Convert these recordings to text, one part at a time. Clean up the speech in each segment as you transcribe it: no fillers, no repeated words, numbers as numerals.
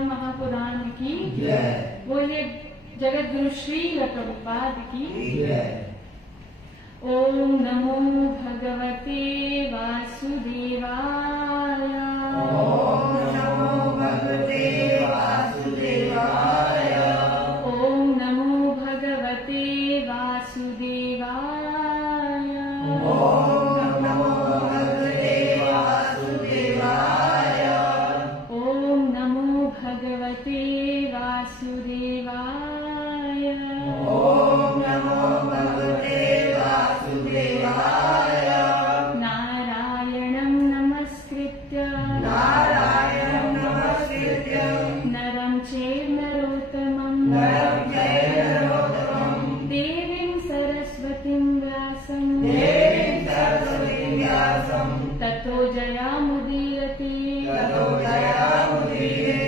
भागवतम महापुराण की जय। बोलिए जगत गुरु श्री प्रभुपाद की जय। ओम नमो भगवते वासुदेवाय। ओम नमो भगवते वासुदेवाय। ओम नमो भगवते वासुदेवाय। ओम नमो भगवते वासुदेवाय। ओम नमो भगवते वासुदेवाय। ओम नमो भगवते वासुदेवाय। नारायणं नमस्कृत्य नारायणं नमस्कृत्य नरं चैव नरोत्तमं नरं चैव नरोत्तमं देवीं सरस्वतीं व्यासं देवीं सरस्वतीं व्यासं ततो जयामुदीरते ततो जयामुदीरते।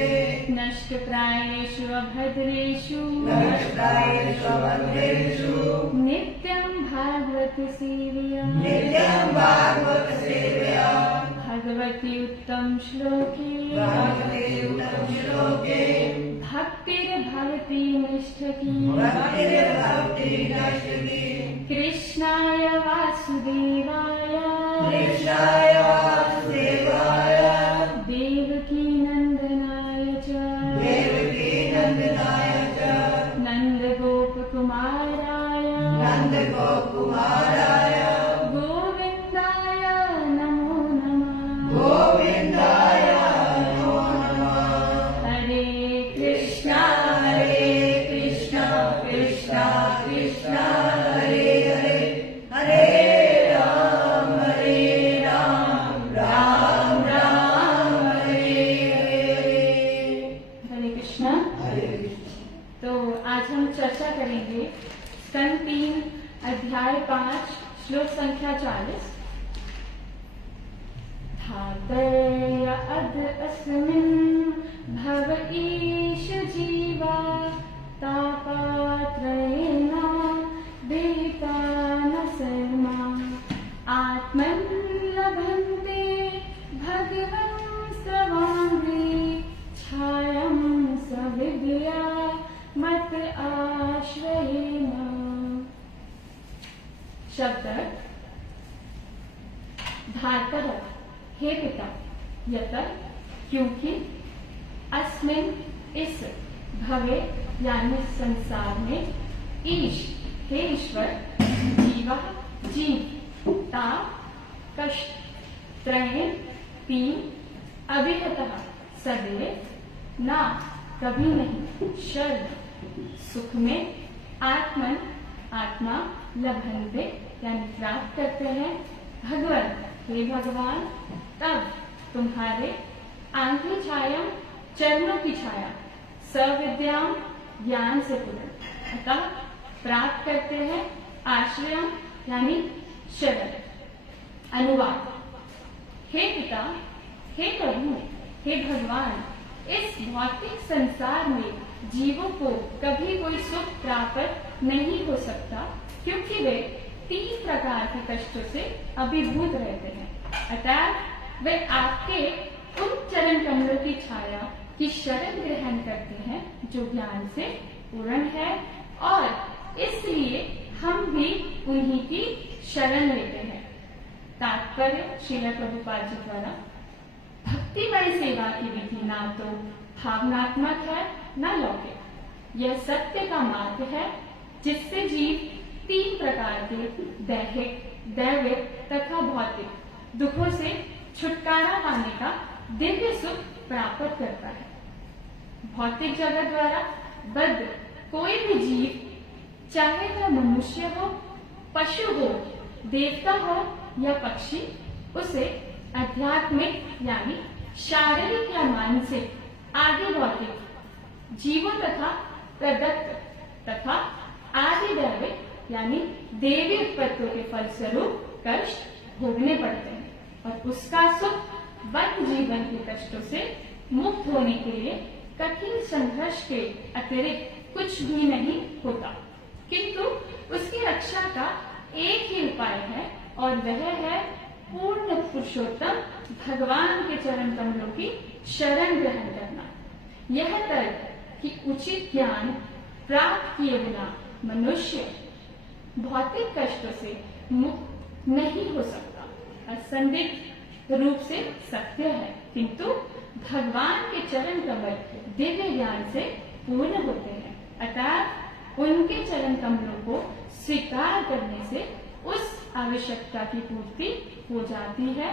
नष्टप्रायेषु अभद्रेषु नमस्कारेषु वन्देषु नित्यं भागवत सेव्यं नित्यं भागवत सेव्या। भगवती उत्तम श्लोके भगवते उत्तम श्लोके भक्तिर्भवति निष्ठकी भक्तिर्भवति नश्यति। कृष्णाय वासुदेवाय कृष्णाय वासुदेवाय देवकी नंदनाय च देवकी नंदनाय च नंदगोपकुमाराय नंदगोपकुमाराय गोविन्दाय नमो नमः। गोविन्दाय नमो नमः। हरे कृष्णा कृष्णा कृष्णा कृष्णा हरे हरे हरे राम राम राम हरे हरे। हरे कृष्णा। हरे तो आज हम चर्चा करेंगे स्कंद 3 अध्याय 5 श्लोक संख्या 40। धातय अद अस्मिन् भव ईश जीवा तापात्रयेण देहिता न शर्मा आत्मन् लभन्ते भगवन् स्रवाङ्गे छायं सविद्या मत आश्रयेण। शब्द धातर हे पिता यत क्योंकि अस्मिन इस भवे यानी संसार में ईश हे ईश्वर जीवा जीव ता कष्ट त्रयेन 3 अभिहतः सदैव ना कभी नहीं शर्म सुख में आत्मन आत्मा लभन्ते यानी प्राप्त करते हैं भगवान हे भगवान तब तुम्हारे आंखी छाया चरणों की छाया सविद्याम ज्ञान से पूर्ण अतः प्राप्त करते हैं आश्रय यानी शरण। अनुवाद हे पिता हे प्रभु हे भगवान इस भौतिक संसार में जीवों को कभी कोई सुख प्राप्त नहीं हो सकता क्योंकि वे 3 प्रकार के कष्टों से अभिभूत रहते हैं। अतः वे आपके उन चरण कमलों की छाया की शरण ग्रहण करते हैं जो ज्ञान से पूर्ण है और इसलिए हम भी उन्हीं की शरण लेते हैं। तात्पर्य श्रील प्रभुपाद जी द्वारा भक्तिमय सेवा की विधि ना तो भावनात्मक है न लौकिक। यह सत्य का मार्ग है जिससे जीव 3 प्रकार के दैहिक दैविक तथा भौतिक दुखों से छुटकारा पाने का दिव्य सुख प्राप्त करता है। भौतिक जगत द्वारा बद्ध कोई भी जीव चाहे वह मनुष्य हो पशु हो देवता हो या पक्षी उसे आध्यात्मिक यानी शारीरिक या मानसिक आदि भौतिक जीवों तथा प्रदत्त तथा आदि दैविक यानी देवी उत्पत्तियों के फलस्वरूप कष्ट भोगने पड़ते हैं और उसका सुख बद्ध जीवन के कष्टों से मुक्त होने के लिए कठिन संघर्ष के अतिरिक्त कुछ भी नहीं होता किंतु उसकी रक्षा का एक ही उपाय है और वह है पूर्ण पुरुषोत्तम भगवान के चरण कमलों की शरण ग्रहण करना। यह तर्क कि उचित ज्ञान प्राप्त किए बिना मनुष्य भौतिक कष्टों से मुक्त नहीं हो सकता असंदिग्ध रूप से सत्य है, किंतु भगवान के चरण कमल दिव्य ज्ञान से पूर्ण होते हैं, अतः उनके चरण कमलों को स्वीकार करने से उस आवश्यकता की पूर्ति हो जाती है।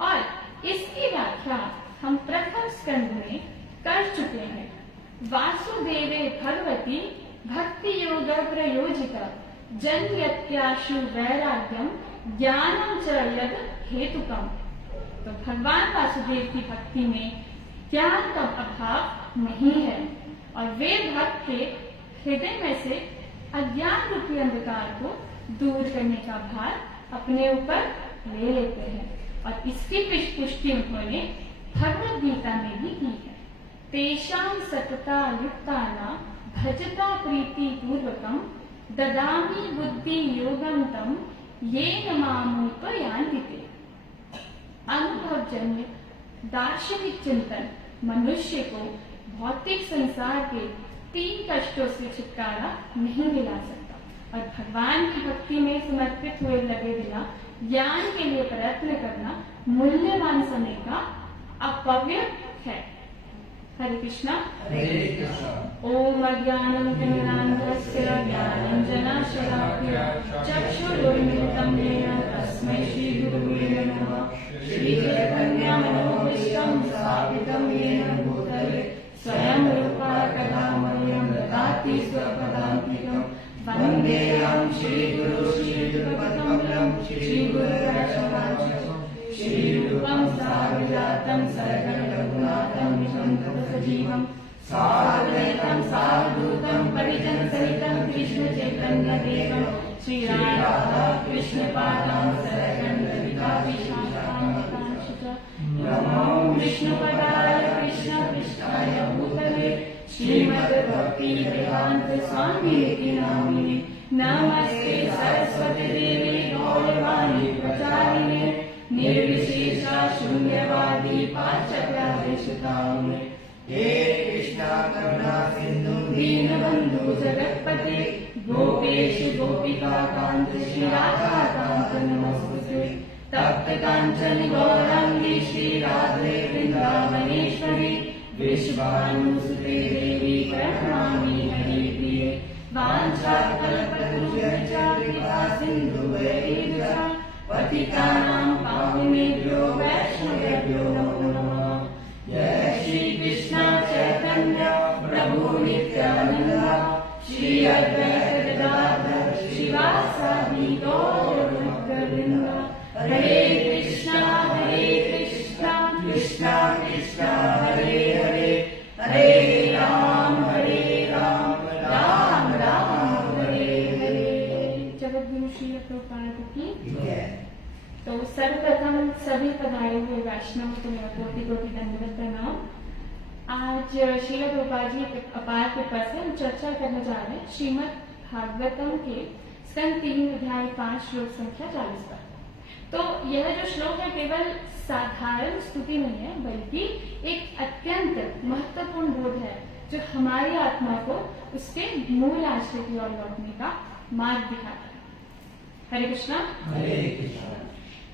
और इसकी व्याख्या हम प्रथम स्कंद में कर चुके हैं। वासुदेवे भगवती भक्ति योग प्रयोजिता जन्यत्याशु वैराग्यम ज्ञानम च यद हेतुकम। तो भगवान वासुदेव की भक्ति में ज्ञान का अभाव नहीं है और वे भक्त के हृदय में से अज्ञान रूपी अंधकार को दूर करने का भार अपने ऊपर ले लेते हैं। और इसकी पुष्टि उन्होंने भगवद गीता में भी की है। तेषां सतता युक्ताना भजता प्रीति पूर्वकम ददामि बुद्धि योगम तम येन मामुपयान्ति ते। अनुभवजन्य दार्शनिक चिंतन मनुष्य को भौतिक संसार के 3 कष्टों से छुटकारा नहीं दिला सकता और भगवान की भक्ति में समर्पित हुए लगे बिना ज्ञान के लिए प्रयत्न करना मूल्यवान समय का अपव्यय है। हरे कृष्णा। ओम अज्ञानं तिमिरान्धस्य ज्ञानाञ्जनशलाकया चक्षुरुन्मिलितं येन तस्मै श्रीगुरुवे नमः। श्रीचैतन्यमनोभीष्टं स्थापितं येन भूतले स्वयं रूपा कदा मह्यं ददाति स्वपदान्तिकं। वन्देऽहं श्रीगुरु श्रीयुतपदकमलं श्रीगुरुरक्षकाञ्च श्रीरूपं साग्रजातं सरगणरघुनाथं निशङ्कपसजीवं साद्वैतं सावधूतं परिजनसहितं कृष्णचैतन्यदेवं श्रीराधा कृष्णपादां सरगणललिताभिषाकान्वितांश्च। नमो विष्णुपदाय कृष्णपृष्ठाय भूतले श्रीमद्भक्तिवेदान्त स्वामिनिति नामिने। नमस्ते सरस्वती देवी गौरवाणी प्रचारिणे निर्विशेषा शून्यवादी पाश्चात्यादेशतारिणे। हे कृष्णा करुणा सिंधु दीनबंधु जगत्पते गोपेश गोपिका कांत श्री राधा कांत नमस्ते। तप्त कांचन गौरांगी श्री राधे वृंदावनेश्वरी विश्वानुसुते देवी प्रणमामि हरिप्रिये। वाञ्छाकल्पतरुभ्यश्च कृपा सिन्धुभ्यश्च पतितानां पावनेभ्यो वैष्णवेभ्यो नमो नमः। जय श्री कृष्ण चैतन्य प्रभु नित्यानंद श्री अद्वैत गदाधर श्रीवासादि गौरभक्तवृंद। हरे कृष्णा कृष्णा कृष्णा हरे हरे हरे राम राम राम हरे हरे। जगद्गुरु श्री प्रभुपाद की। तो सर्वप्रथम सभी पधारे हुए वैष्णव को मेरा कोटि कोटि दंडवत प्रणाम। आज श्रील प्रभुपाद जी अपार कृपा से हम चर्चा करने जा रहे हैं श्रीमद् भागवतम के स्कंद 3 अध्याय 5 श्लोक संख्या 40 पर। तो यह जो श्लोक है केवल साधारण स्तुति नहीं है बल्कि एक अत्यंत महत्वपूर्ण बोध है जो हमारी आत्मा को उसके मूल आश्रय की ओर लौटने का मार्ग दिखाता है। हरे कृष्णा।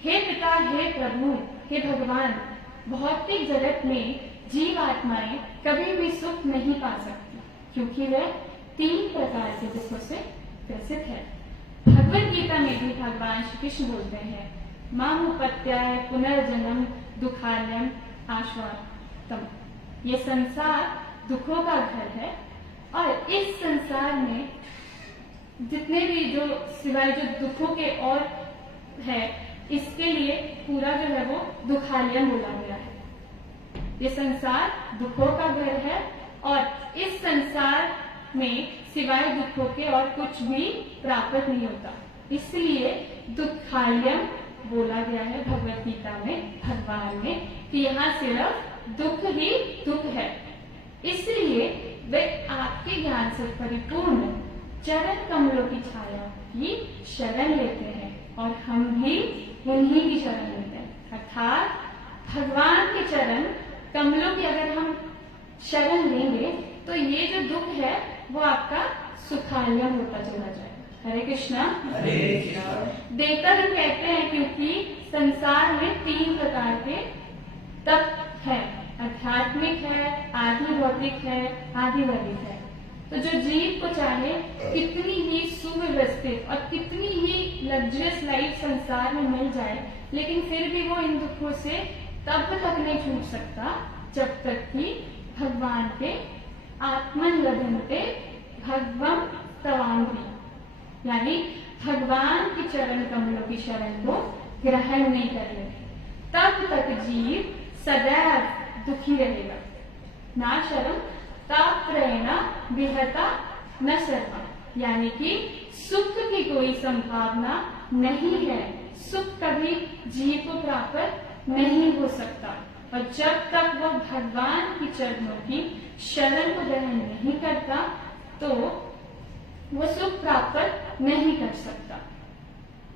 हे पिता, हे प्रभु, हे भगवान, भौतिक जगत में जीव आत्माएं कभी भी सुख नहीं पा सकती क्योंकि वह 3 प्रकार के दुखों से ग्रसित है। भगवद गीता में भी भगवान श्री कृष्ण बोलते हैं मामुपत्याय पुनर्जन्म दुखालयम आश्वातम। ये संसार दुखों का घर है और इस संसार में जितने भी जो सिवाय जो दुखों के और है इसके लिए पूरा जो है वो दुखालयम बोला गया है। ये संसार दुखों का घर है और इस संसार में सिवाय दुखों के और कुछ भी प्राप्त नहीं होता, इसलिए दुखालयम बोला गया है भगवत गीता में भगवान ने कि यहाँ सिर्फ दुख ही दुख है। इसलिए वे आपके ज्ञान से परिपूर्ण चरण कमलों की छाया की शरण लेते हैं और हम भी उन्हीं की शरण लेते हैं। अर्थात भगवान के चरण कमलों की अगर हम शरण लेंगे तो ये जो दुख है वो आपका सुखालय होता चला जाएगा। हरे कृष्णा। हरे कृष्णा। देवता लोग कहते हैं क्योंकि संसार में 3 प्रकार के तप है, आध्यात्मिक है, आदि भौतिक है, आदि वैदिक है। तो जो जीव को चाहे कितनी ही सुव्यवस्थित और कितनी ही लग्जरियस लाइफ संसार में मिल जाए, लेकिन फिर भी वो इन दुखों से तब तक नहीं छूट सकता जब तक कि भगवान के आत्मन लभन्ते भगवम तवांगी, यानी भगवान की चरण कमलों की शरण को ग्रहण नहीं कर लेते, तब तक जीव सदैव दुखी रहेगा। ना शरम ताप्रेणा विहता न शर्मा, यानी कि सुख की कोई संभावना नहीं है, सुख कभी जीव को प्राप्त नहीं हो सकता। और जब तक वो भगवान की चरणों की शरण को ग्रहण नहीं करता तो वो सुख प्राप्त नहीं कर सकता।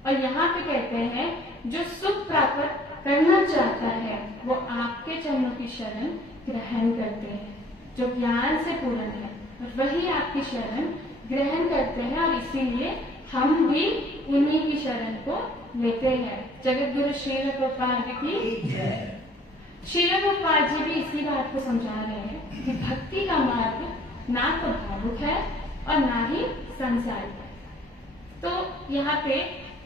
और यहाँ पे कहते हैं जो सुख प्राप्त करना चाहता है वो आपके चरणों की शरण ग्रहण करते हैं, जो ज्ञान से पूर्ण है, और वही आपकी शरण ग्रहण करते हैं। और इसीलिए हम भी उन्हीं की शरण को लेते हैं। जगत गुरु श्रील प्रभुपाद की, श्रील प्रभुपाद जी भी इसी बात को समझा रहे हैं कि भक्ति का मार्ग ना तो भावुक है और ना ही संसारिक है। तो यहाँ पे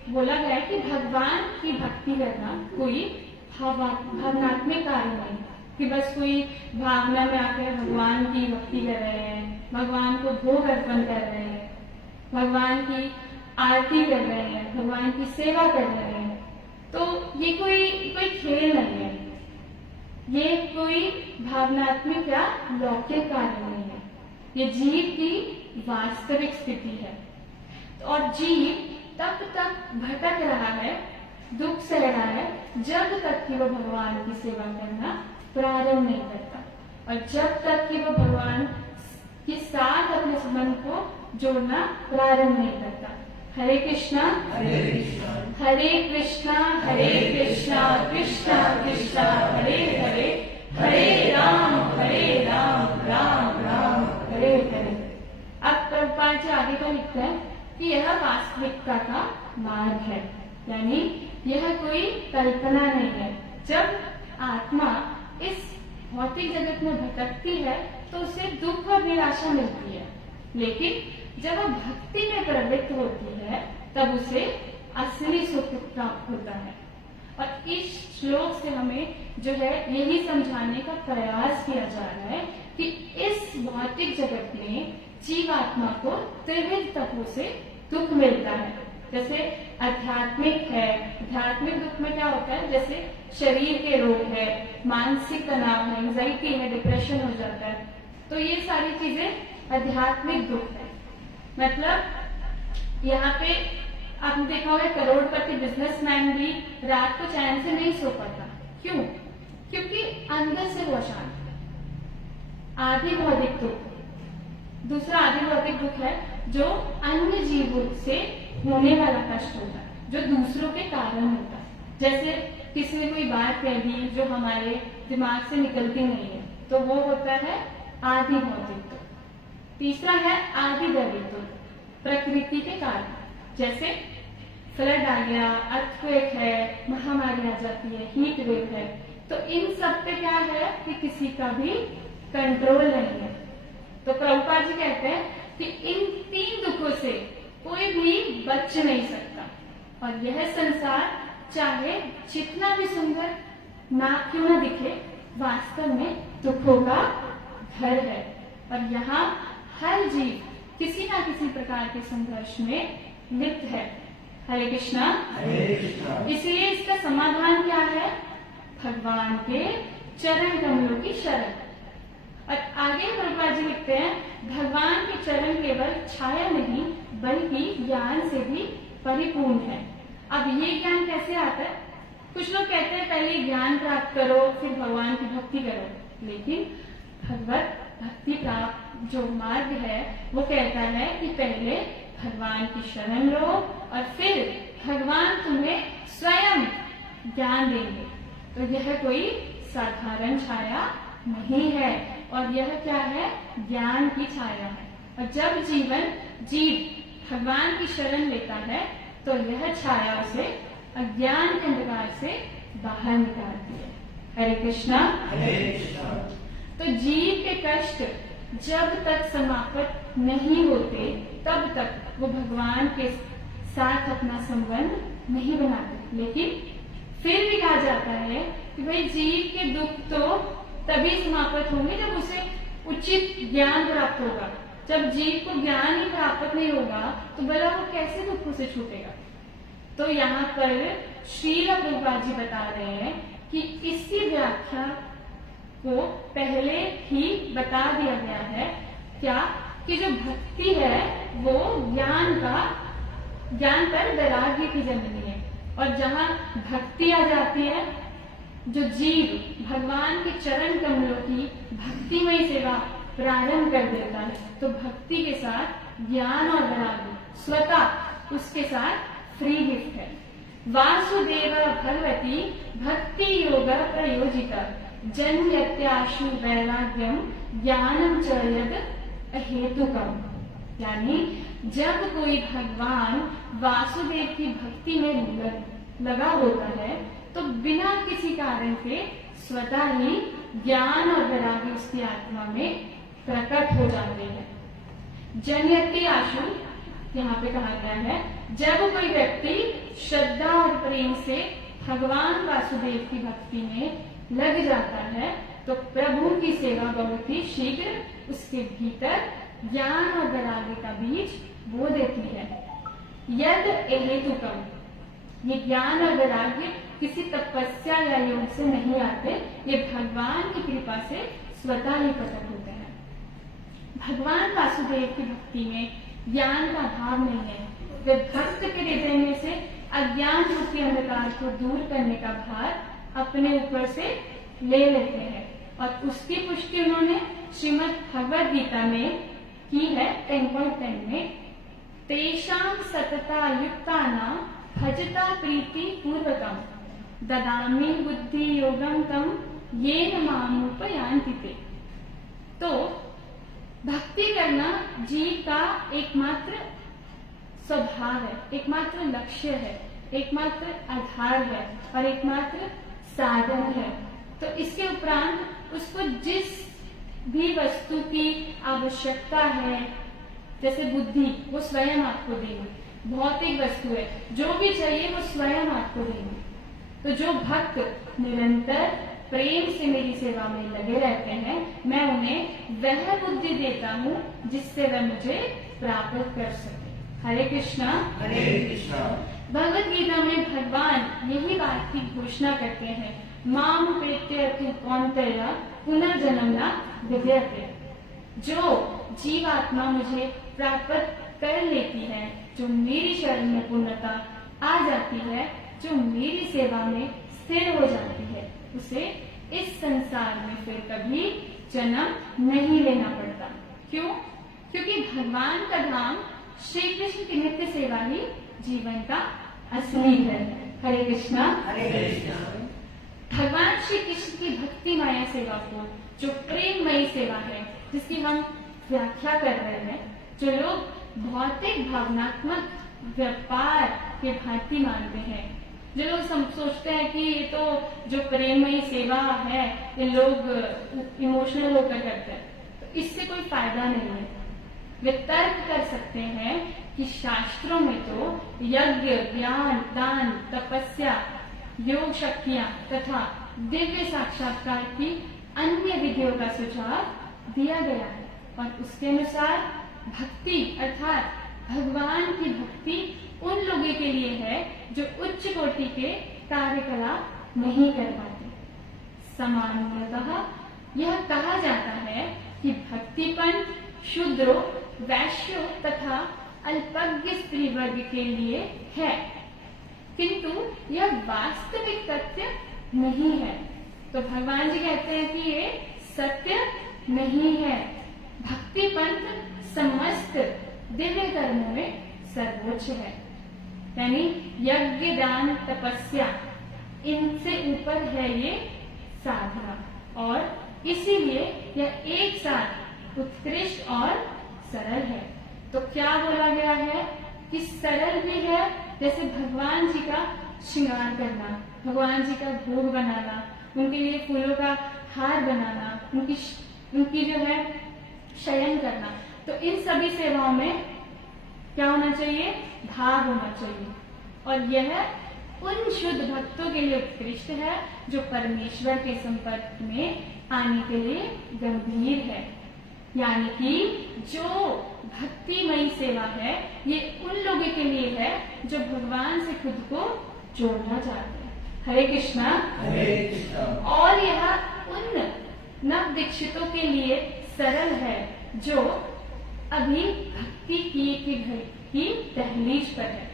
बोला गया है कि भगवान की भक्ति करना कोई भावनात्मक कार्य नहीं, कि बस कोई भावना में आकर भगवान की भक्ति कर रहे हैं, भगवान को भोग अर्पण कर रहे हैं, भगवान की आरती कर रहे हैं, भगवान की सेवा कर रहे हैं। तो ये कोई खेल नहीं है, ये कोई भावनात्मक या लौकिक कार्य नहीं है, ये जीव की वास्तविक स्थिति है। और जीव तब तक भटक रहा है, दुख सह रहा है, जब तक कि वो भगवान की सेवा करना प्रारंभ नहीं करता, और जब तक कि वो भगवान के साथ अपने संबंध को जोड़ना प्रारंभ नहीं करता। हरे कृष्णा। हरे कृष्णा। हरे कृष्णा हरे कृष्णा कृष्णा कृष्णा हरे हरे, हरे राम राम राम हरे हरे। अब प्रभुपाद जी आगे का लिखते हैं कि यह वास्तविकता का मार्ग है, यानी यह कोई कल्पना नहीं है। जब आत्मा इस भौतिक जगत में भटकती है तो उसे दुख और निराशा मिलती है, लेकिन जब वह भक्ति में प्रवृत्त होती है तब उसे असली सुख प्राप्त होता है। और इस श्लोक से हमें जो है यही समझाने का प्रयास किया जा रहा है कि इस भौतिक जगत में जीवात्मा को त्रिविध तत्वों से दुख मिलता है। जैसे आध्यात्मिक है, आध्यात्मिक दुख में क्या होता है, जैसे शरीर के रोग है, मानसिक तनाव है, एंजाइटी है, डिप्रेशन हो जाता है, तो ये सारी चीजें आध्यात्मिक दुख है। मतलब यहाँ पे आपने देखा होगा करोड़पति बिजनेसमैन भी रात को चैन से नहीं सो पाता। क्यों? क्योंकि अंदर से वो अशांत है। आदि भौतिक दुख, दूसरा आदि भौतिक दुख है जो अन्य जीवों से होने वाला कष्ट होता है, जो दूसरों के कारण होता है। जैसे किसी ने कोई बात कह दी जो हमारे दिमाग से निकलती नहीं है, तो वो होता है आदि भौतिक दुख। तीसरा है आदि दैविक दुख, प्रकृति के कारण, जैसे फ्लड आ गया, अर्थक्वेक है, महामारी आ जाती है, हीट वेव है, तो इन सब पे क्या है कि किसी का भी कंट्रोल नहीं है। तो प्रभुपाद जी कहते हैं कि इन 3 दुखों से कोई भी बच नहीं सकता, और यह संसार चाहे जितना भी सुंदर ना क्यों न दिखे, वास्तव में दुखों का घर है। और यहाँ हर जीव किसी ना किसी प्रकार के संघर्ष में लिप्त है। हरे कृष्णा। हरे कृष्णा। इसलिए इसका समाधान क्या है? भगवान के चरण कमलों की शरण। और आगे प्रभुपाद जी लिखते हैं, भगवान के चरण केवल छाया नहीं बल्कि ज्ञान से भी परिपूर्ण है। अब ये ज्ञान कैसे आता है? कुछ लोग कहते हैं पहले ज्ञान प्राप्त करो फिर भगवान की भक्ति करो, लेकिन भगवत भक्ति प्राप्त जो मार्ग है वो कहता है कि पहले भगवान की शरण लो और फिर भगवान तुम्हें स्वयं ज्ञान देंगे। तो यह कोई साधारण छाया नहीं है, और यह क्या है? ज्ञान की छाया है। और जब जीव भगवान की शरण लेता है तो यह छाया उसे अज्ञान के अंधकार से बाहर निकालती है। हरे कृष्णा। हरे कृष्णा। तो जीव के कष्ट जब तक समाप्त नहीं होते तब तक वो भगवान के साथ अपना संबंध नहीं बनाते। लेकिन फिर भी कहा जाता है कि भाई जीव के दुख तो तभी समाप्त होंगे जब उसे उचित ज्ञान प्राप्त होगा। जब जीव को ज्ञान ही प्राप्त नहीं होगा तो भला वो कैसे दुखों से छूटेगा? तो यहाँ पर श्रील प्रभुपाद जी बता रहे हैं कि इसी व्याख्या को पहले ही बता दिया गया है क्या कि जो भक्ति है वो ज्ञान पर वैराग्य की जननी है। और जहाँ भक्ति आ जाती है, जो जीव भगवान के चरण कमलों की भक्तिमय सेवा प्रारंभ कर देता है तो भक्ति के साथ ज्ञान और वैराग्य स्वतः उसके साथ फ्री गिफ्ट है। वासुदेव भगवती भक्ति योग प्रयोजिता जन्यत्याशु वैराग्यम ज्ञानम च यद अहेतुकम। यानी जब कोई भगवान वासुदेव की भक्ति में लगा होता है तो बिना किसी कारण के स्वतः ही ज्ञान और वैराग्य उसकी आत्मा में प्रकट हो जाते हैं। जन्यति आशु यहाँ पे कहा गया है, जब कोई व्यक्ति श्रद्धा और प्रेम से भगवान वासुदेव की भक्ति में लग जाता है तो प्रभु की सेवा बहुत ही शीघ्र उसके भीतर ज्ञान और वैराग्य का बीज बो देती है। यद अहेतुकम, ये ज्ञान और वैराग्य किसी तपस्या या योग से नहीं आते, ये भगवान की कृपा से स्वतः ही प्रकट होते हैं। भगवान वासुदेव की भक्ति में ज्ञान का भाव नहीं है। वे भक्त के हृदय में से अज्ञान रूपी अंधकार को दूर करने का भार अपने ऊपर से ले लेते हैं और उसकी पुष्टि उन्होंने श्रीमद् भगवद गीता में की है 10.10 में। तेषां सतता युक्तानां भजता प्रीति पूर्वकम ददामि बुद्धि योगम तम येन मामुपयान्ति ते। तो भक्ति करना जीव का एकमात्र स्वभाव है, एकमात्र लक्ष्य है, एकमात्र आधार है और एकमात्र साधन है। तो इसके उपरांत उसको जिस भी वस्तु की आवश्यकता है, जैसे बुद्धि, वो स्वयं आपको देंगे। भौतिक वस्तु है, जो भी चाहिए वो स्वयं आपको देंगे। तो जो भक्त निरंतर प्रेम से मेरी सेवा में लगे रहते हैं, मैं उन्हें वह बुद्धि देता हूँ जिससे वह मुझे प्राप्त कर सके। हरे कृष्णा। हरे कृष्णा। भगवद गीता में भगवान यही बात की घोषणा करते हैं, माम प्रेत्य तु कौन्तेय पुनर्जन्म न विद्यते। जो जीवात्मा मुझे प्राप्त कर लेती है, जो मेरी शरण में पूर्णता आ जाती है, जो मेरी सेवा में स्थिर हो जाती है, उसे इस संसार में फिर कभी जन्म नहीं लेना पड़ता। क्यों? क्योंकि भगवान का धाम श्री कृष्ण की नित्य सेवा ही जीवन का असली है। हरे कृष्णा। हरे कृष्णा। भगवान श्री कृष्ण की भक्ति माया सेवा को, जो प्रेममयी सेवा है, जिसकी हम व्याख्या कर रहे हैं, जो लोग भौतिक भावनात्मक व्यापार के भांति मानते हैं, जो लोग सोचते हैं कि ये तो जो प्रेममयी सेवा है ये लोग इमोशनल होकर करते हैं, तो इससे कोई फायदा नहीं है। वे तर्क कर सकते हैं कि शास्त्रों में तो यज्ञ, ज्ञान, दान, तपस्या, योग शक्तियां तथा दिव्य साक्षात्कार की अन्य विधियों का सुझाव दिया गया है और उसके अनुसार भक्ति अर्थात भगवान की भक्ति उन लोगों के लिए है जो उच्च कोटि के कार्यकलाप नहीं कर पाते। सामान्यतः यह कहा जाता है कि भक्तिपन शूद्रों, वैश्यों तथा अल्पज्ञ स्त्री वर्ग के लिए है, किंतु यह वास्तविक सत्य नहीं है। तो भगवान जी कहते हैं कि ये सत्य नहीं है। भक्ति पंथ समस्त दिव्य कर्मों में सर्वोच्च है, यानी यज्ञ, दान, तपस्या, इनसे ऊपर है ये साधना और इसीलिए यह एक साथ उत्कृष्ट और सरल है। तो क्या बोला गया है कि सरल भी है, जैसे भगवान जी का श्रृंगार करना, भगवान जी का भोग बनाना, उनके लिए फूलों का हार बनाना, उनकी जो है शयन करना। तो इन सभी सेवाओं में क्या होना चाहिए? भाव होना चाहिए। और यह उन शुद्ध भक्तों के लिए उत्कृष्ट है जो परमेश्वर के संपर्क में आने के लिए गंभीर है। यानी कि जो भक्तिमयी सेवा है ये उन लोगों के लिए है जो भगवान से खुद को जोड़ना चाहते हैं। हरे कृष्णा। हरे कृष्णा। और यह उन नव दीक्षितों के लिए सरल है जो अभी भक्ति के घर की दहलीज पर है।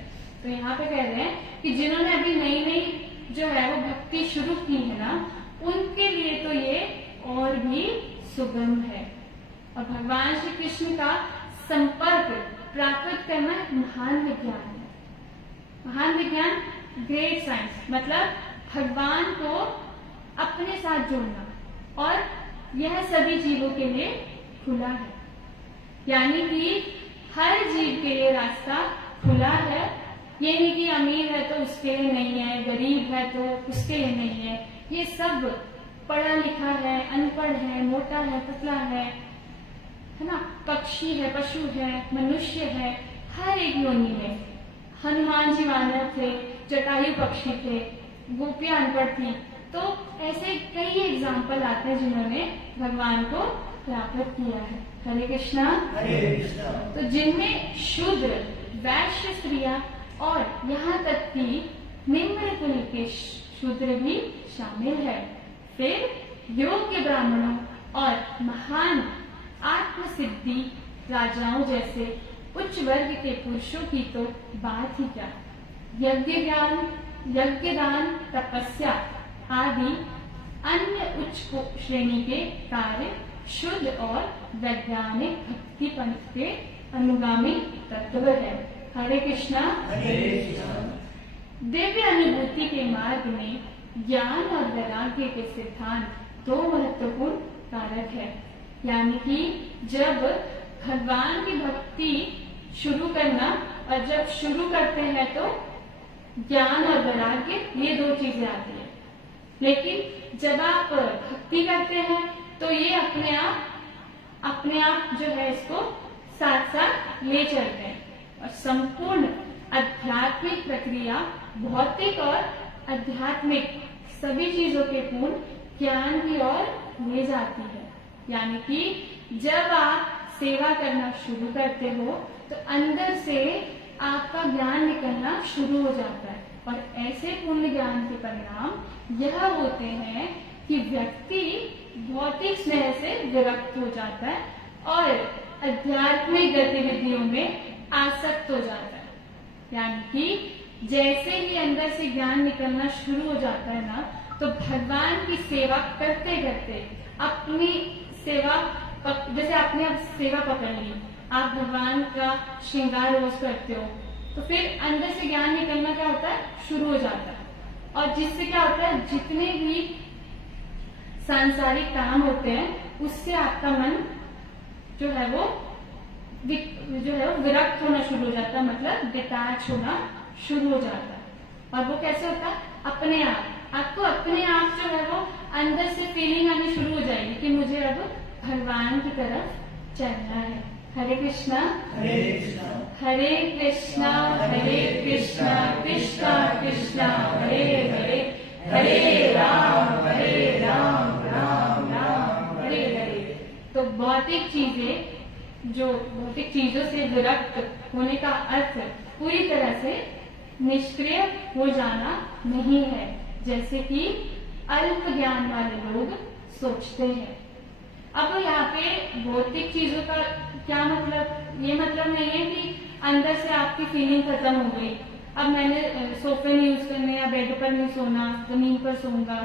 तो यहाँ पे कह रहे हैं कि जिन्होंने अभी नई नई जो है वो भक्ति शुरू की है ना, उनके लिए तो ये और भी सुगम है। और भगवान श्री कृष्ण का संपर्क प्राप्त करना महान विज्ञान है। महान विज्ञान, ग्रेट साइंस, मतलब भगवान को अपने साथ जोड़ना, और यह सभी जीवों के लिए खुला है। यानी कि हर जीव के लिए रास्ता खुला है। ये नहीं कि अमीर है तो उसके लिए नहीं है, गरीब है तो उसके लिए नहीं है। ये सब पढ़ा लिखा है, अनपढ़ है, मोटा है, पतला है ना, पक्षी है, पशु है, मनुष्य है, हर एक योनि में। हनुमान जी मानव थे, जटायु पक्षी थे, गोपियां अनपढ़ थी। तो ऐसे कई एग्जाम्पल आते हैं जिन्होंने भगवान को प्राप्त किया है। हरे कृष्णा। हरे कृष्णा। तो जिनमें शूद्र, वैश्य स्त्रियां और यहाँ तक कि निम्न कुल के शूद्र भी शामिल है। फिर योग्य ब्राह्मणों और महान आत्मसिद्धि राजाओं जैसे उच्च वर्ग के पुरुषों की तो बात ही क्या। यज्ञ दान, तपस्या आदि अन्य उच्च श्रेणी के कार्य शुद्ध और वैज्ञानिक भक्ति पंथ के अनुगामी तत्व है। हरे कृष्णा। हरे कृष्णा। दिव्य अनुभूति के मार्ग में ज्ञान और वैराग्य के सिद्धांत दो महत्वपूर्ण कारक है। यानी कि जब भगवान की भक्ति शुरू करना, और जब शुरू करते हैं तो ज्ञान और वैराग्य, ये दो चीजें आती है। लेकिन जब आप भक्ति करते हैं तो ये अपने आप जो है इसको साथ साथ ले चलते हैं, और संपूर्ण आध्यात्मिक प्रक्रिया भौतिक और आध्यात्मिक सभी चीजों के पूर्ण ज्ञान की ओर ले जाती है। यानी कि जब आप सेवा करना शुरू करते हो तो अंदर से आपका ज्ञान निकलना शुरू हो जाता है, और ऐसे पूर्ण ज्ञान के परिणाम यह होते हैं कि व्यक्ति भौतिक स्नेह से विरक्त हो जाता है और आध्यात्मिक गतिविधियों में आसक्त हो जाता है। यानी कि जैसे ही अंदर से ज्ञान निकलना शुरू हो जाता है ना, तो भगवान की सेवा करते करते अपनी सेवा, जैसे आपने अब सेवा पकड़ ली, आप भगवान का श्रृंगार रोज करते हो, तो फिर अंदर से ज्ञान निकलना क्या होता है, शुरू हो जाता है। और जिससे क्या होता है, जितने भी सांसारिक काम होते हैं उससे आपका मन जो है वो विरक्त होना शुरू हो जाता है, मतलब डिटैच होना शुरू हो जाता है। और वो कैसे होता है, अपने आप आपको अपने आप जो है वो अंदर से फीलिंग आनी शुरू हो जाएगी कि मुझे अब भगवान की तरफ चलना है। हरे कृष्णा। हरे कृष्णा। हरे कृष्णा हरे कृष्णा कृष्णा कृष्णा हरे हरे, हरे राम राम राम हरे हरे। तो भौतिक चीजों से विरक्त होने का अर्थ पूरी तरह से निष्क्रिय हो जाना नहीं है, जैसे कि अल्प ज्ञान वाले लोग सोचते हैं। अब यहाँ पे भौतिक चीजों का क्या मतलब, ये मतलब नहीं है कि अंदर से आपकी फीलिंग खत्म हो गई, अब मैंने सोफे नहीं यूज करने या बेड पर नहीं सोना, जमीन पर सोऊंगा,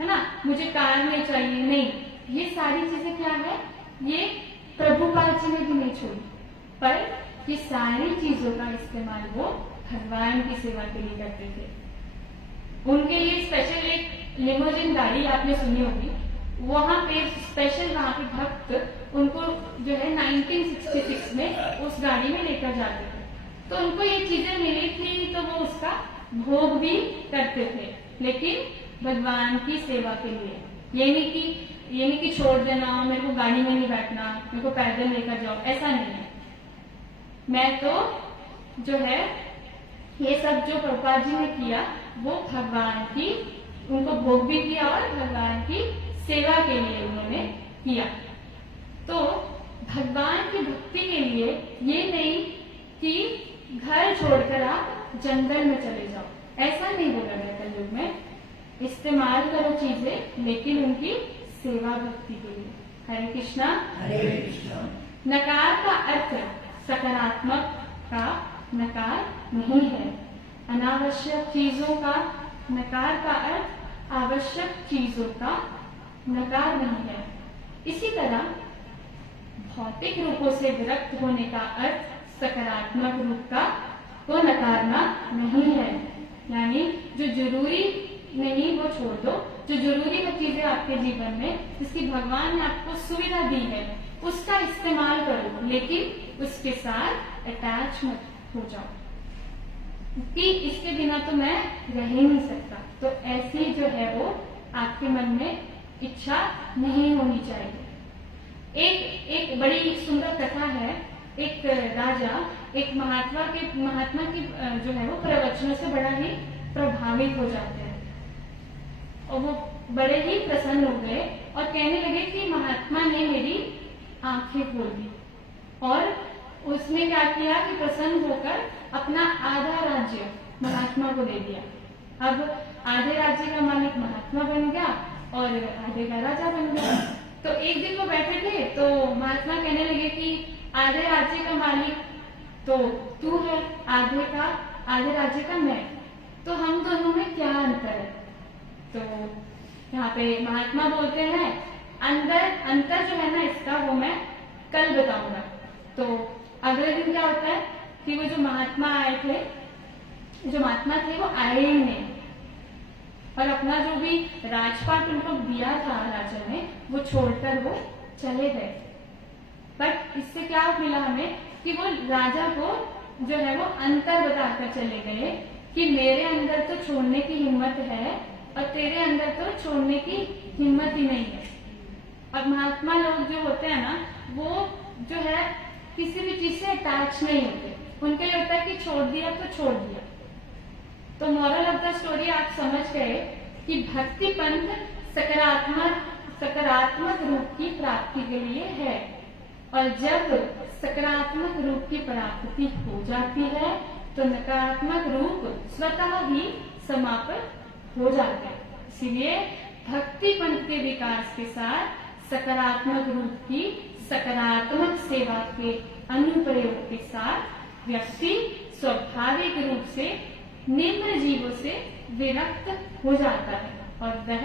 है ना, मुझे कार नहीं चाहिए। नहीं, ये सारी चीजें क्या है, ये प्रभुपाद जी ने भी नहीं छोड़ी, पर ये सारी चीजों का इस्तेमाल वो भगवान की सेवा के लिए करते थे। उनके लिए स्पेशल एक लिमोजिन गाड़ी आपने सुनी होगी, वहां पे स्पेशल वहां पे भक्त उनको जो है 1966 में उस गाड़ी में लेकर जाते थे। तो उनको ये चीजें मिली थी तो वो उसका भोग भी करते थे, लेकिन भगवान की सेवा के लिए। ये नहीं कि छोड़ देना, मेरे को गाड़ी में नहीं बैठना, मेरे को पैदल लेकर जाओ, ऐसा नहीं है। मैं तो जो है ये सब जो प्रभुपाद जी ने किया वो भगवान की, उनको भोग भी किया और भगवान की सेवा के लिए उन्होंने किया। तो भगवान की भक्ति के लिए ये नहीं कि घर छोड़कर आप जंगल में चले जाओ, ऐसा नहीं बोला गया कलयुग में। इस्तेमाल करो चीजें लेकिन उनकी सेवा भक्ति के लिए। हरे कृष्णा। हरे कृष्णा। नकार का अर्थ सकारात्मक का नकार नहीं है। अनावश्यक चीजों का नकार का अर्थ आवश्यक चीजों का नकार नहीं है। इसी तरह भौतिक रूपों से विरक्त होने का अर्थ सकारात्मक रूप का को नकारना नहीं है। यानी जो जरूरी नहीं वो छोड़ दो, जो जरूरी है चीजें आपके जीवन में जिसकी भगवान ने आपको सुविधा दी है उसका इस्तेमाल करो, लेकिन उसके साथ अटैच मत हो जाओ कि इसके बिना तो मैं रह ही नहीं सकता। तो ऐसी जो है वो आपके मन में इच्छा नहीं होनी चाहिए। एक बड़ी सुंदर कथा है। एक राजा एक महात्मा की जो है वो प्रवचनों से बड़ा ही प्रभावित हो जाते हैं और वो बड़े ही प्रसन्न हो गए और कहने लगे कि महात्मा ने मेरी आंखें खोल दी। और उसने क्या किया कि प्रसन्न होकर अपना आधा राज्य महात्मा को दे दिया। अब आधे राज्य का मालिक महात्मा बन गया और आधे का राजा बन गया। तो एक दिन वो बैठे थे तो महात्मा कहने लगे कि आधे राज्य का मालिक तो तू है, आधे राज्य का मैं, तो हम दोनों में क्या अंतर है? तो यहाँ पे महात्मा बोलते हैं अंतर जो है ना इसका वो मैं कल बताऊंगा। तो अगले दिन क्या होता है कि वो जो महात्मा थे वो आए ही नहीं और अपना जो भी राजपाट उनको दिया था राजा ने वो छोड़कर वो चले गए। बट इससे क्या मिला हमें कि वो राजा को जो है वो अंतर बताकर चले गए कि मेरे अंदर तो छोड़ने की हिम्मत है और तेरे अंदर तो छोड़ने की हिम्मत ही नहीं है। और महात्मा लोग जो होते हैं ना वो जो है किसी भी चीज से अटैच नहीं होते, उनके लिए होता है कि छोड़ दिया तो छोड़ दिया। तो मॉरल ऑफ द स्टोरी आप समझ गए कि भक्ति पंथ सकारात्मक रूप की प्राप्ति के लिए है और जब सकारात्मक रूप की प्राप्ति हो जाती है तो नकारात्मक रूप स्वतः ही समाप्त हो जाता है। इसीलिए भक्ति पंथ के विकास के साथ सकारात्मक रूप की सकारात्मक सेवा के अनुप्रयोग के साथ व्यक्ति स्वाभाविक रूप से निम्न जीवों से विरक्त हो जाता है और वह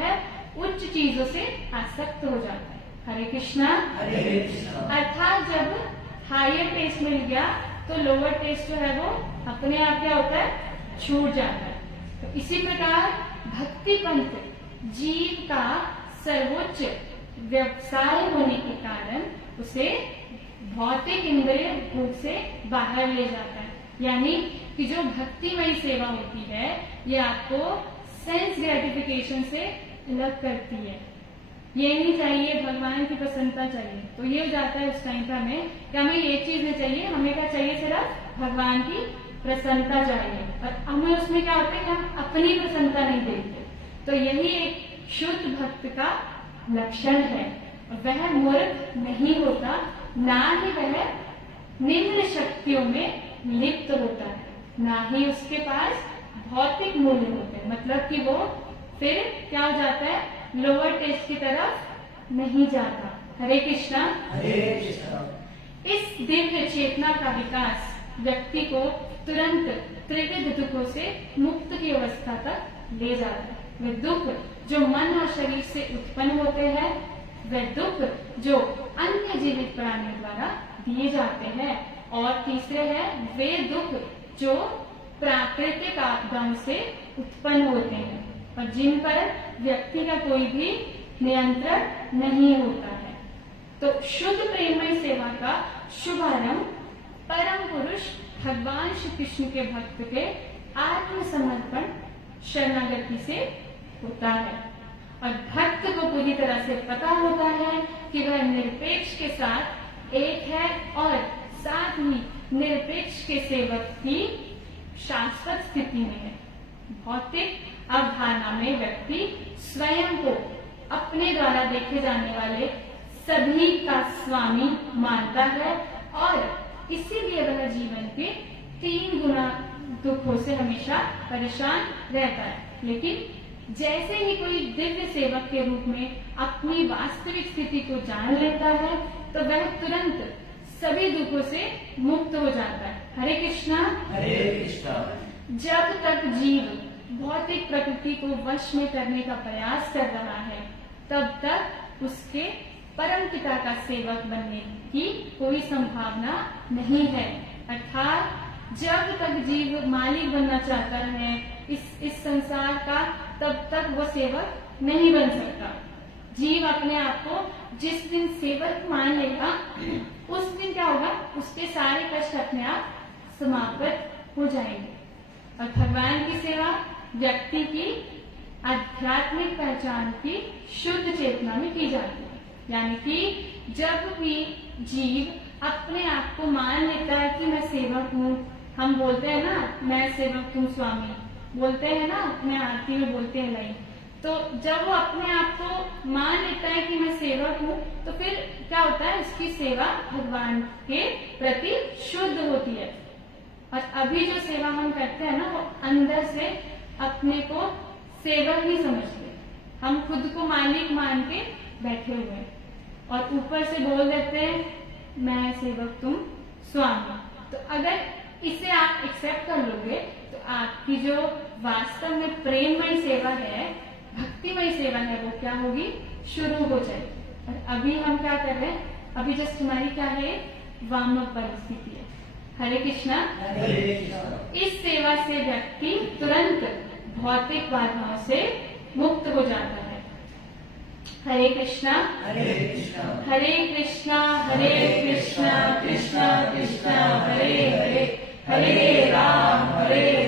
उच्च चीजों से आसक्त हो जाता है। हरे कृष्णा। हरे कृष्णा। अर्थात जब हायर टेस्ट मिल गया तो लोअर टेस्ट जो है वो अपने आप क्या होता है छूट जाता है। तो इसी प्रकार भक्ति पंथ जीव का सर्वोच्च व्यवसाय होने के कारण उसे भौतिक इंद्रिय भोग से बाहर ले जाता है। यानी कि जो भक्तिमयी सेवा होती है ये आपको सेंस ग्रेटिफिकेशन से अलग करती है। ये नहीं चाहिए, भगवान की प्रसन्नता चाहिए। तो ये हो जाता है उस टाइम पे हमें कि हमें ये चीज नहीं चाहिए, हमें क्या चाहिए, सिर्फ भगवान की प्रसन्नता चाहिए। और हमें उसमें क्या होता है कि हम अपनी प्रसन्नता नहीं देखते। तो यही एक शुद्ध भक्त का लक्षण है। वह मूर्ख नहीं होता, ना ही वह निम्न शक्तियों में लिप्त होता है, ना ही उसके पास भौतिक मूल्य होते हैं। मतलब कि वो फिर क्या हो जाता है, लोअर टेस्ट की तरफ नहीं जाता। हरे कृष्णा। हरे कृष्णा। इस दिव्य चेतना का विकास व्यक्ति को तुरंत त्रिविध दुखों से मुक्त की अवस्था तक ले जाता है। वे दुख जो मन और शरीर से उत्पन्न होते हैं, वे दुख जो अन्य जीवित प्राणियों द्वारा दिए जाते हैं, और तीसरे है वे दुख जो प्राकृतिक आपदाओं से उत्पन्न होते हैं और जिन पर व्यक्ति का कोई भी नियंत्रण नहीं होता है। तो शुद्ध प्रेममय सेवा का शुभारंभ परम पुरुष भगवान श्री कृष्ण के भक्त के आत्मसमर्पण शरणागति से होता है। और भक्त को पूरी तरह से पता होता है कि वह निरपेक्ष के साथ एक है और साथ ही निरपेक्ष के सेवक की शाश्वत स्थिति में है। भौतिक अवधारणा में व्यक्ति स्वयं को अपने द्वारा देखे जाने वाले सभी का स्वामी मानता है और इसीलिए वह जीवन के 3 गुना दुखों से हमेशा परेशान रहता है। लेकिन जैसे ही कोई दिव्य सेवक के रूप में अपनी वास्तविक स्थिति को जान लेता है तो वह तुरंत सभी दुखों से मुक्त हो जाता है। हरे कृष्णा। हरे कृष्णा। जब तक जीव भौतिक प्रकृति को वश में करने का प्रयास कर रहा है तब तक उसके परम पिता का सेवक बनने की कोई संभावना नहीं है। अर्थात जब तक जीव मालिक बनना चाहता है इस संसार का तब तक वो सेवक नहीं बन सकता। जीव अपने आप को जिस दिन सेवक मान लेगा उस दिन क्या होगा, उसके सारे कष्ट अपने आप समाप्त हो जाएंगे। और भगवान की सेवा व्यक्ति की आध्यात्मिक पहचान की शुद्ध चेतना में की जाती है। यानी कि जब भी जीव अपने आप को मान लेता है कि मैं सेवक हूँ, हम बोलते हैं ना मैं सेवक हूँ स्वामी, बोलते हैं ना अपने आरती में बोलते हैं लाइन, तो जब वो अपने आप को मान लेता है कि मैं सेवक हूँ तो फिर क्या होता है, उसकी सेवा भगवान के प्रति शुद्ध होती है। और अभी जो सेवा हम करते हैं ना वो अंदर से अपने को सेवक नहीं समझते, हम खुद को मालिक मान के बैठे हुए हैं और ऊपर से बोल देते हैं मैं सेवक तुम स्वामी। तो अगर इसे आप एक्सेप्ट कर लोगे तो आपकी जो वास्तव में प्रेममय सेवा है, भक्तिमय सेवा है, वो क्या होगी, शुरू हो जाएगी। और अभी हम क्या कर रहे हैं, अभी जस्ट हमारी क्या है, वामक परिस्थिति है। हरे कृष्णा। इस सेवा से व्यक्ति तुरंत भौतिक बाधाओं से मुक्त हो जाता है। हरे कृष्णा। हरे कृष्णा। हरे कृष्णा हरे कृष्णा कृष्णा कृष्णा हरे हरे, हरे राम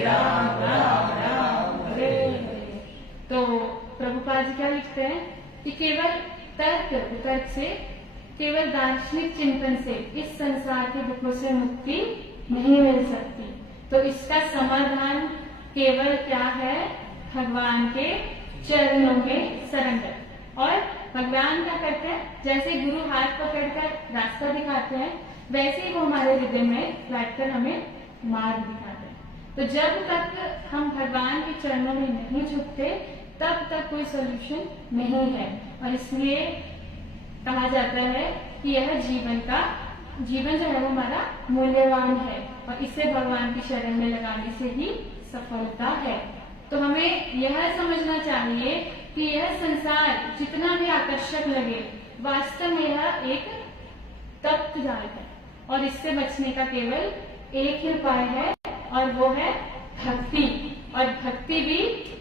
राम राम हरे हरे। तो प्रभुपाद जी क्या लिखते हैं कि केवल तर्क से, केवल दार्शनिक चिंतन से इस संसार के दुखों से मुक्ति नहीं मिल सकती। तो इसका समाधान केवल क्या है, भगवान के चरणों में सरेंडर। और भगवान क्या करते हैं, जैसे गुरु हाथ पकड़कर रास्ता दिखाते हैं वैसे ही वो हमारे हृदय में बैठकर हमें मार्ग दिखाते हैं। तो जब तक हम भगवान के चरणों में नहीं झुकते तब तक कोई सोल्यूशन नहीं है। और इसलिए कहा जाता है कि यह जीवन जो है वो हमारा मूल्यवान है और इसे भगवान की शरण में लगाने से ही सफलता है। तो हमें यह समझना चाहिए कि यह संसार जितना भी आकर्षक लगे वास्तव में यह एक तप्त जाल है और इससे बचने का केवल एक ही उपाय है और वो है भक्ति। और भक्ति भी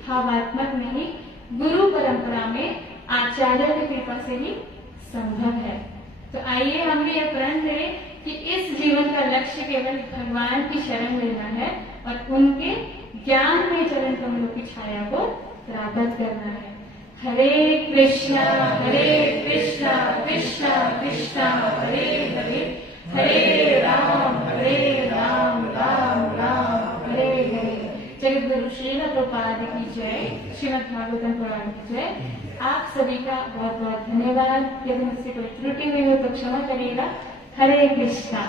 भावात्मक नहीं, गुरु परंपरा में आचार्य की कृपा से ही संभव है। तो आइए हम भी यह प्रण करें कि इस जीवन का लक्ष्य केवल भगवान की शरण लेना है और उनके ज्ञान में चरण कमलों की छाया को प्राप्त करना है। हरे कृष्णा कृष्णा कृष्णा हरे हरे, हरे राम राम राम हरे हरे। जगत गुरु श्रीमद् प्रभुपाद की जय, श्रीमद् भागवतम पुराण की जय। आप सभी का बहुत बहुत धन्यवाद। यदि मुझसे कोई त्रुटि हुई हो तो क्षमा करिएगा। हरे कृष्णा।